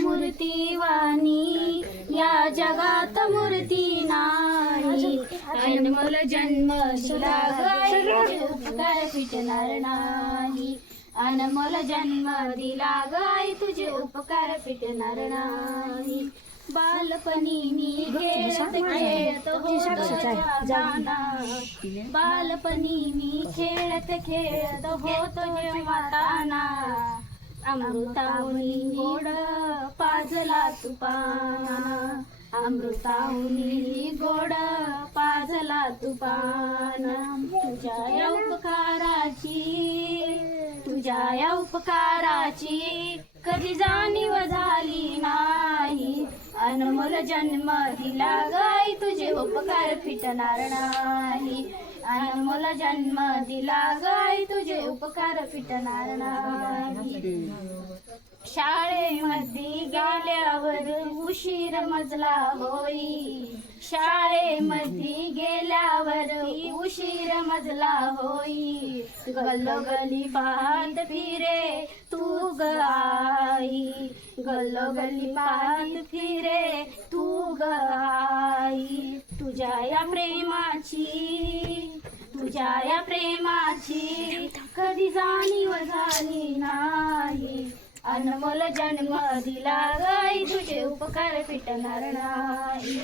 मूर्ती वाणी या जगात मूर्ती नाही. अनमोल जन्म दिला गाई तुझे उपकार फिटणार नाही. अनमोल जन्म दिला गाई तुझे उपकार फिटणार नाही. बालपणी मी खेळत खेळत होतो जगाना. बालपणी मी खेळत खेळत होतो जेव्हा ताना. अमृताहुनी गोड पाजला तुपाना. अमृताहुनी गोड पाजला तुपाना. तुझ्या उपकाराची कधी जाणीव झाली नाही. अनमोल जन्म दिला गाई तुझे उपकार फिटणार नाही. अनमोल जन्म दिला गाई तुझे उपकार फिटणार नाही. शाळेमध्ये गेल्यावर उशीर मजला होई. शाळेमध्ये गेल्यावर उशीर मजला होई. गल्लोगल्ली पाहत फिरे तू ग आई. गल्लोगल्ली पाहत फिरे तू ग आई. तुझ्या या प्रेमाची कधी जाणीव झाली नाही. अनमोल जन्म दिला गाई तुझे उपकार फिटणार नाही.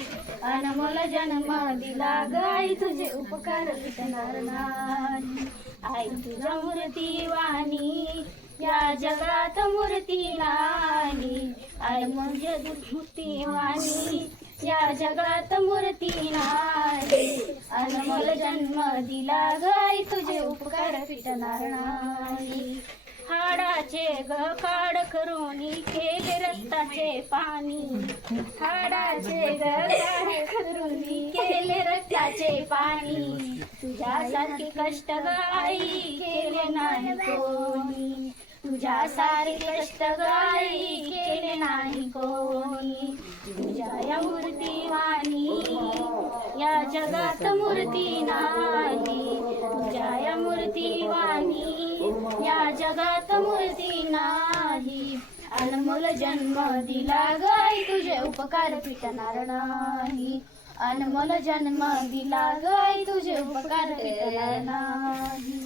अनमोल जन्म दिला गाई तुझे उपकार फिटणार नाही. आई तुझ्या मूर्ती वाणी या जगात मूर्ती नाही. आई म्हणजे मूर्ती वाणी या जगात मूर्ती नाही. अनमोल जन्म दिला गाई तुझे उपकार फिटणार नाही. हाडाचे काड करून केले रक्ताचे पाणी. हाडाचे काड करून केले रक्ताचे पाणी. तुझ्यासारखे कष्ट गाई केले नाही कोणी. तुझ्यासारखे कष्ट गाई केले नाही कोणी. तुझ्या या मूर्ती वाणी या जगात मूर्ती नाही. तुझ्या या मूर्ती वाणी या जगात मूर्ती नाही. अनमोल जन्म दिला गाई तुझे उपकार फिटणार नाही. अनमोल जन्म दिला गाई तुझे उपकार फिटणार नाही.